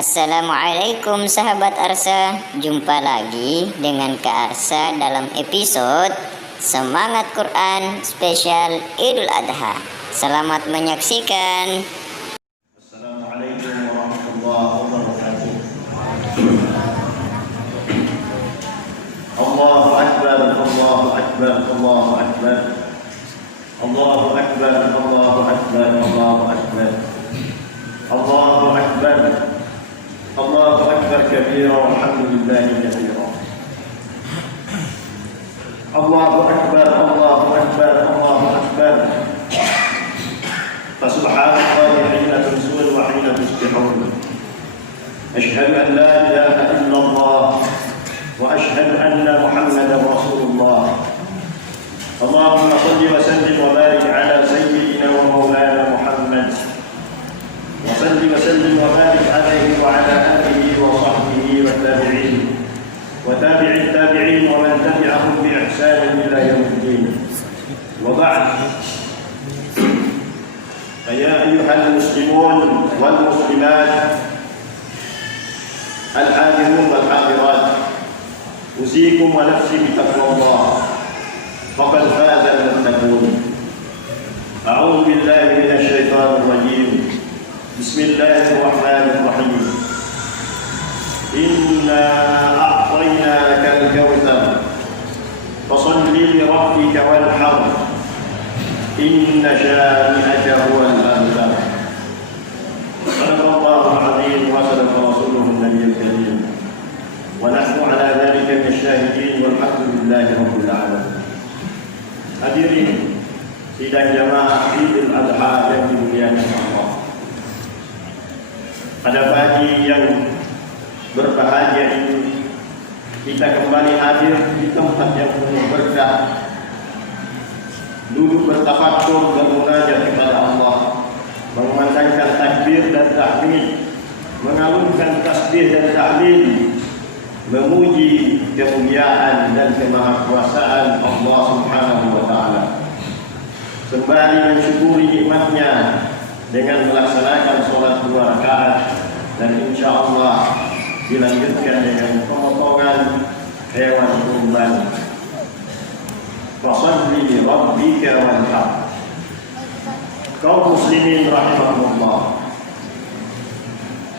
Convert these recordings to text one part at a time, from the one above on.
Assalamualaikum sahabat Arsa, jumpa lagi dengan Kak Arsa dalam episode Semangat Quran spesial Idul Adha. Selamat menyaksikan. Assalamualaikum warahmatullahi wabarakatuh. Allahu Akbar, Allahu Akbar, Allahu Akbar. Allahu Akbar, Allahu Akbar, Allahu Akbar. Allahu Akbar. Allahu Akbar kabira walhamdulillahi katsira. Allahu Akbar, Allahu Akbar, Allahu Akbar. Fasubhanallahi hina tumsun wa hina tusbihun. Asyhadu an la ilaha illallah wa asyhadu anna Muhammadar Rasulullah. Allahumma shalli wa sallim wa barik ala sayyidina wa maulana Muhammad. وصل وسلم وبارك عليه وعلى آله وصحبه والتابعين وتابع التابعين ومن تبعهم بإحسان إلى يوم الدين. وبعد، فيا أيها المسلمون والمسلمات الحاضرون والحاضرات، أوصيكم ونفسي بتقوى الله، فقد فاز المتقون. أعوذ بالله من الشيطان الرجيم. بسم الله الرحمن الرحيم. إنا أعطيناك الكوثر فصل لربك وانحر إن شانئك هو الأبتر. صدق الله العظيم وصدق رسوله النبي الكريم ونحن على ذلك من الشاهدين والحمد لله رب العالمين. Hadirin sidang jamaah Idul Adha yang dimuliakan Allah. Pada pagi yang berbahagia ini, kita kembali hadir di tempat yang penuh berkah, duduk bertafakkur dan munajat kepada Allah, mengumandangkan takbir dan tahmid, mengalunkan tasbih dan tahlil, memuji kemuliaan dan kemahakuasaan Allah Subhanahu wa Ta'ala, sembari mensyukuri nikmatnya dengan melaksanakan sholat 2 rakaat dan insya Allah dilanjutkan dengan pemotongan hewan kurban. Fasholli li rabbika wanhar. Kaum muslimin rahimahullah,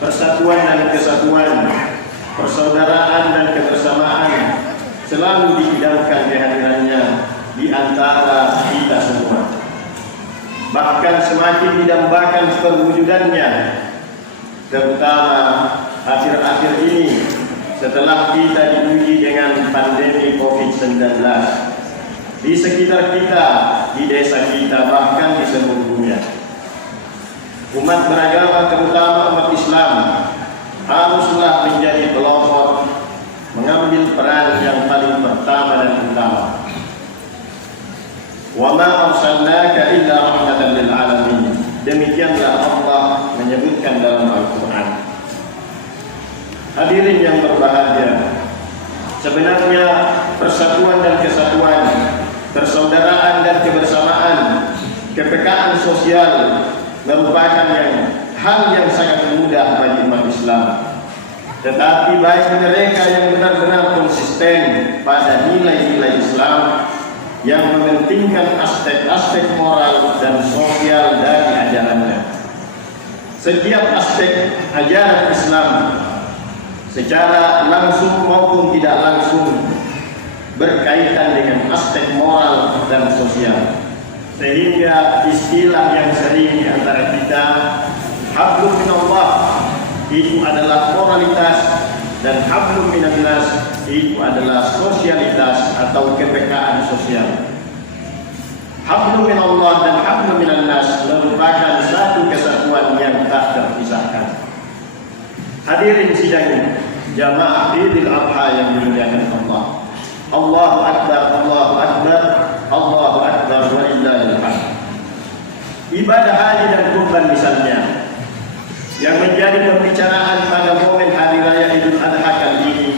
persatuan dan kesatuan, persaudaraan dan kebersamaan selalu diidamkan kehadirannya di antara kita semua. Bahkan semakin didambakan perwujudannya, terutama akhir-akhir ini setelah kita diuji dengan pandemi COVID-19 di sekitar kita, di desa kita, bahkan di seluruh dunia. Umat beragama, terutama umat Islam, haruslah menjadi pelopor, mengambil peran yang paling pertama dan utama. Wa ma arsalnaka illa rahmatan lil alamin. Demikianlah Allah menyebutkan dalam Al-Qur'an. Hadirin yang berbahagia, sebenarnya persatuan dan kesatuan, persaudaraan dan kebersamaan, kepekaan sosial merupakan hal yang sangat mudah bagi umat Islam. Tetapi bagi mereka yang benar-benar konsisten pada nilai-nilai Islam yang mementingkan aspek-aspek moral dan sosial dari ajarannya. Setiap aspek ajaran Islam secara langsung maupun tidak langsung berkaitan dengan aspek moral dan sosial. Sehingga istilah yang sering di antara kita, hablum minallah, itu adalah moralitas, dan hablum minannas itu adalah sosialitas atau kepekaan sosial. Hablum minallah dan hablum minannas merupakan satu kesatuan yang tak terpisahkan. Hadirin sidang jamaah Idul Adha yang dimuliakan Allah. Allahu Akbar, Allahu Akbar, Allahu Akbar walillahil hamd. Ibadah haji dan kurban misalnya, yang menjadi pembicaraan pada momen hari raya Idul Adha kali ini,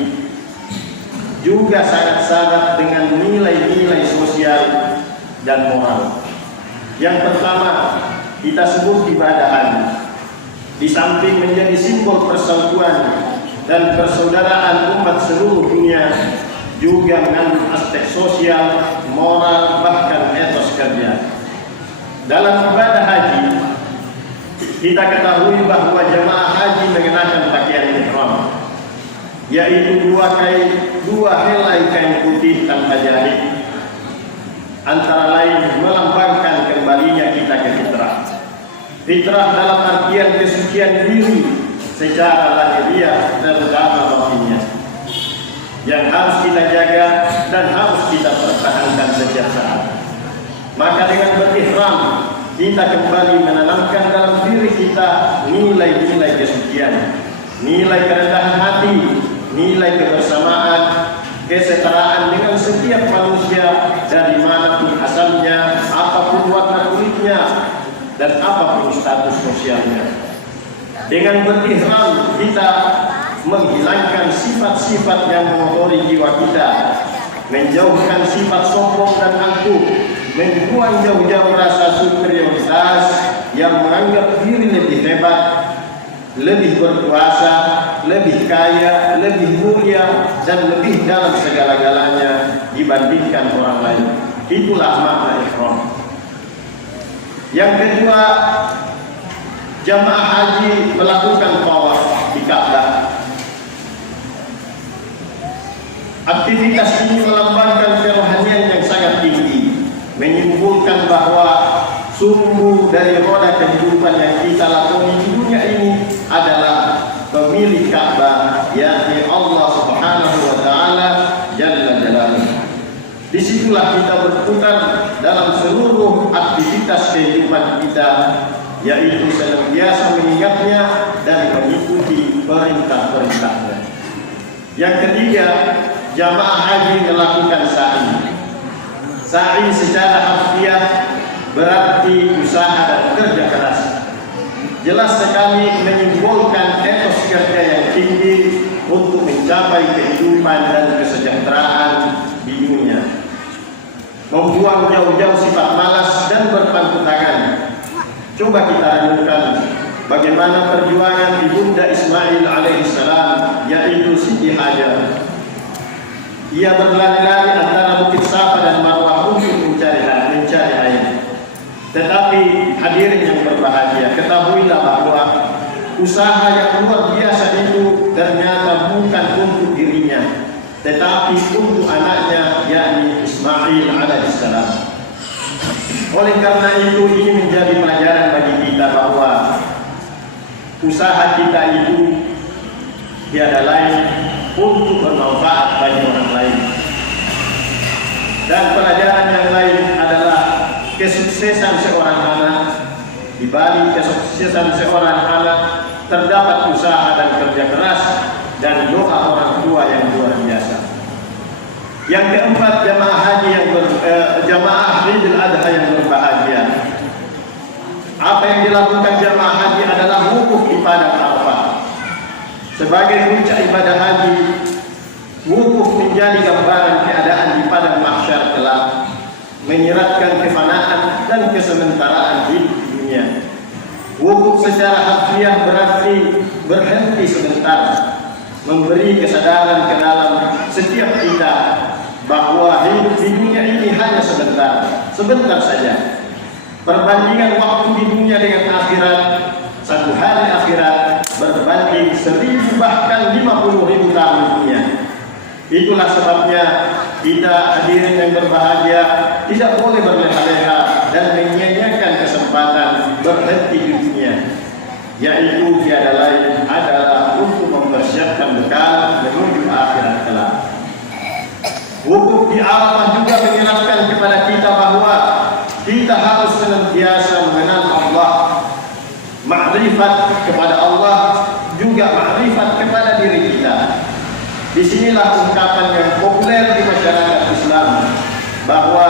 juga sangat-sangat dengan nilai-nilai sosial dan moral. Yang pertama, kita sebut ibadah haji. di samping menjadi simbol persatuan dan persaudaraan umat seluruh dunia, juga mengandung aspek sosial, moral, bahkan etos kerja. Dalam ibadah haji, kita ketahui bahwa jamaah haji mengenakan pakaian ihram, yaitu dua helai kain putih tanpa jahit, antara lain melambangkan kembalinya kita ke fitrah. Fitrah dalam artian kesucian diri secara lahiriah dan batinnya, yang harus kita jaga dan harus kita pertahankan setiap saat. Maka dengan berihram, kita kembali menanamkan dalam diri kita nilai-nilai kesucian, nilai kerendahan hati, nilai kebersamaan, kesetaraan dengan setiap manusia dari manapun asalnya, apapun warna kulitnya, dan apapun status sosialnya. Dengan berihram, kita menghilangkan sifat-sifat yang mengotori jiwa kita, menjauhkan sifat sombong dan angkuh, membuang jauh-jauh rasa superioritas yang menganggap diri lebih hebat, lebih berkuasa, lebih kaya, lebih mulia, dan lebih dalam segala-galanya dibandingkan orang lain. Itulah makna ihram. Yang kedua, jamaah haji melakukan tawaf di Ka'bah. Aktivitas ini melambangkan kerohanian yang sangat tinggi, menyimpulkan bahwa sumbu dari roda kehidupan yang kita lakoni di dunia ini adalah pemilik Ka'bah, yakni Allah Subhanahu wa taala Jalla Jalaluhu. Disitulah kita berputar dalam seluruh aktivitas kehidupan kita, yaitu senantiasa mengingatnya dan mengikuti perintah-perintahnya. Yang ketiga, jamaah haji melakukan sa'i. Sa'i secara harfiah berarti usaha dan kerja keras. Jelas sekali menyimbolkan etos kerja yang tinggi untuk mencapai kehidupan dan kesejahteraan di dunia. Membuang jauh-jauh sifat malas dan berpangku tangan. Coba kita renungkan bagaimana perjuangan ibunda Ismail alaihissalam, yaitu Siti Hajar. Ia berlari-lari antara Bukit Safa dan Marwah untuk mencari air. Tetapi hadirin yang berbahagia, ketahuilah bahwa usaha yang luar biasa itu ternyata bukan untuk dirinya, tetapi untuk anaknya, yakni Ismail alaihissalam. Oleh karena itu, ini menjadi pelajaran bagi kita bahwa usaha kita itu tiada lain untuk bermanfaat bagi orang lain. Dan pelajaran yang lain adalah kesuksesan seorang anak. Di balik kesuksesan seorang anak terdapat usaha dan kerja keras dan doa orang tua yang luar biasa. Yang keempat, jamaah haji jamaah Idul Adha yang berbahagia. Apa yang dilakukan jamaah haji adalah wukuf di padang Arafah. Sebagai puncak ibadah haji, wukuf menjadi gambaran keadaan di padang mahsyar kelak, menyiratkan kefanaan dan kesementaraan hidup di dunia. Wukuf secara harfiah berarti berhenti sebentar, memberi kesadaran ke dalam setiap kita bahwa hidup di dunia ini hanya sebentar saja. Perbandingan waktu di dunia dengan akhirat, satu hari akhirat berbanding 1000 bahkan 50.000 tahun dunia. Itulah sebabnya kita hadirin yang berbahagia tidak boleh berleha-leha dan menyia-nyiakan kesempatan berhenti di dunia, yaitu tiada lain adalah untuk mempersiapkan bekal menuju akhirat kelak. Wukuf di Arafah juga mengingatkan kepada kita bahwa kita harus senantiasa mengenal Allah, ma'rifat kepada Allah, juga ma'rifat kepada diri kita. Disinilah ungkapan yang populer di masyarakat Islam bahwa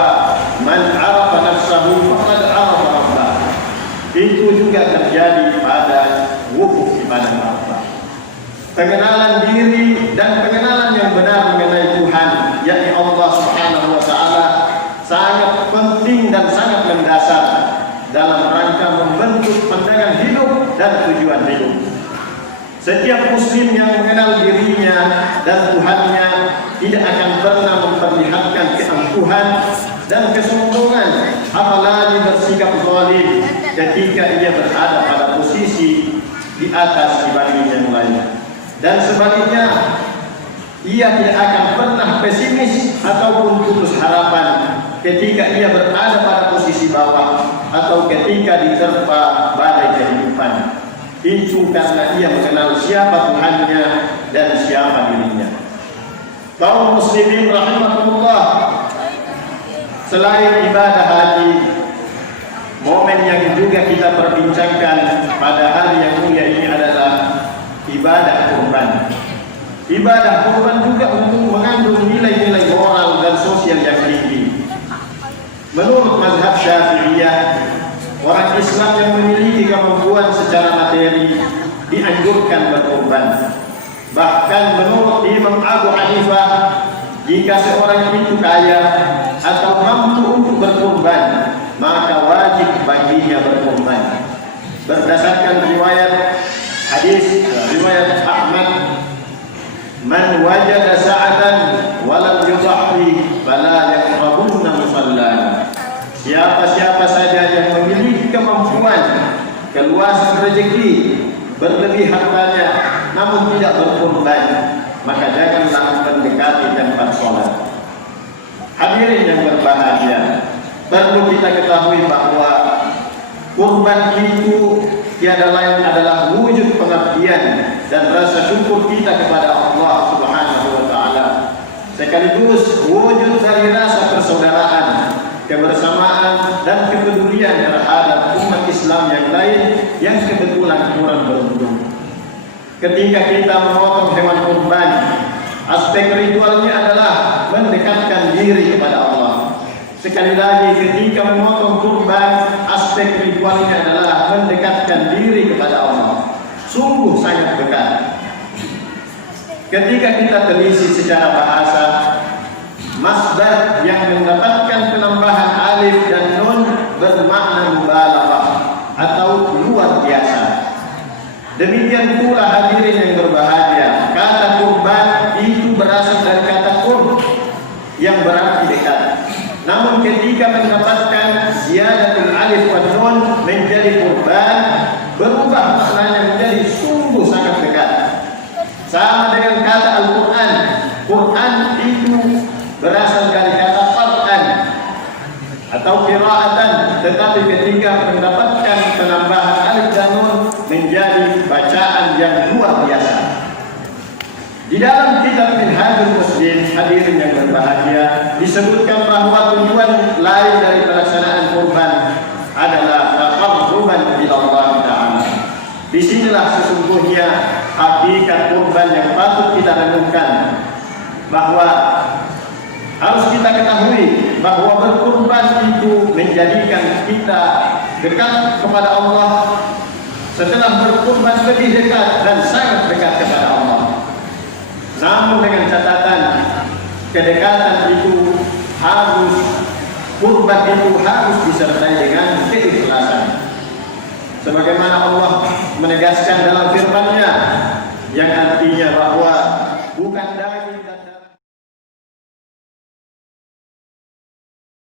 man arafa nafsahu faqad arafa rabbah. Itu juga terjadi pada wukuf di padang Arafah. Pengenalan diri dan pengenalan yang benar mengenai Tuhan, yakni Allah Subhanahu wa taala, sangat penting dan sangat mendasar dalam rangka membentuk pandangan hidup dan tujuan hidup. Setiap muslim yang mengenal dirinya dan Tuhannya tidak akan pernah memperlihatkan keangkuhan dan kesombongan, apalagi bersikap zalim ketika ia berada pada posisi di atas dibanding yang lain. Dan sebaliknya, ia tidak akan pernah pesimis ataupun putus harapan ketika ia berada pada posisi bawah atau ketika diterpa badai kehidupan. Itu karena ia mengenal siapa Tuhannya dan siapa dirinya. Kaum muslimin rahimahullah, selain ibadah haji, momen yang juga kita perbincangkan pada hari yang mulia ini adalah ibadah kurban. Ibadah kurban juga untuk mengandung nilai-nilai moral dan sosial yang tinggi. Menurut mazhab Syafi'iyah, orang Islam yang memiliki kemampuan secara materi dianjurkan berkurban. Bahkan menurut Imam Abu Hanifah, jika seorang itu kaya atau mampu untuk berkurban, maka wajib baginya berkurban. Berdasarkan riwayat hadis riwayat Ahmad, man wajada sa'atan walam yudahhi fala yaqrabunna musallana. Siapa-siapa saja yang memiliki kemampuan, keluasan rezeki, berlebih hartanya, namun tidak berkurban, maka janganlah mendekati tempat sholat. Hadirin yang berbahagia, perlu kita ketahui bahwa kurban itu tiada lain adalah wujud pengabdian dan rasa syukur kita kepada Allah Subhanahu wa taala, sekaligus wujud dari rasa persaudaraan, kebersamaan dan kepedulian terhadap umat Islam yang lain yang kebetulan kurang beruntung. Ketika kita memotong hewan kurban, aspek ritualnya adalah mendekatkan diri kepada Allah. Sekali lagi, ketika memotong kurban, aspek ritualnya adalah mendekatkan diri kepada Allah. Sungguh sangat dekat. Ketika kita telisik secara bahasa, masdar yang mendapatkan penambahan alif dan nun bermakna mubalaghah atau luar biasa. Demikian pula hadirin yang berbahagia, kata kurban itu berasal dari kata qurb yang berarti dekat. Namun ketika mendapatkan ziyadatul alif wa nun menjadi kurban, berubah maknanya menjadi sungguh sangat dekat. Sama dengan kata Al-Quran. Quran itu berasal dari kata Qur'an atau qira'atan, tetapi ketika mendapatkan penambahan alif dan nun menjadi bacaan yang luar biasa. Di dalam kitab Minhajul Muslim, hadirin yang berbahagia, disebutkan bahwa tujuan lain dari pelaksanaan kurban adalah taqarruban ila Allah Ta'ala. Disinilah sesungguhnya hakikat kurban yang patut kita renungkan, bahwa harus kita ketahui bahwa berkurban itu menjadikan kita dekat kepada Allah. Setelah berkurban lebih dekat dan sangat dekat kepada Allah. Namun dengan catatan, kedekatan itu harus, kurban itu harus disertai dengan keikhlasan. Sebagaimana Allah menegaskan dalam firman-Nya yang artinya bahwa bukan dari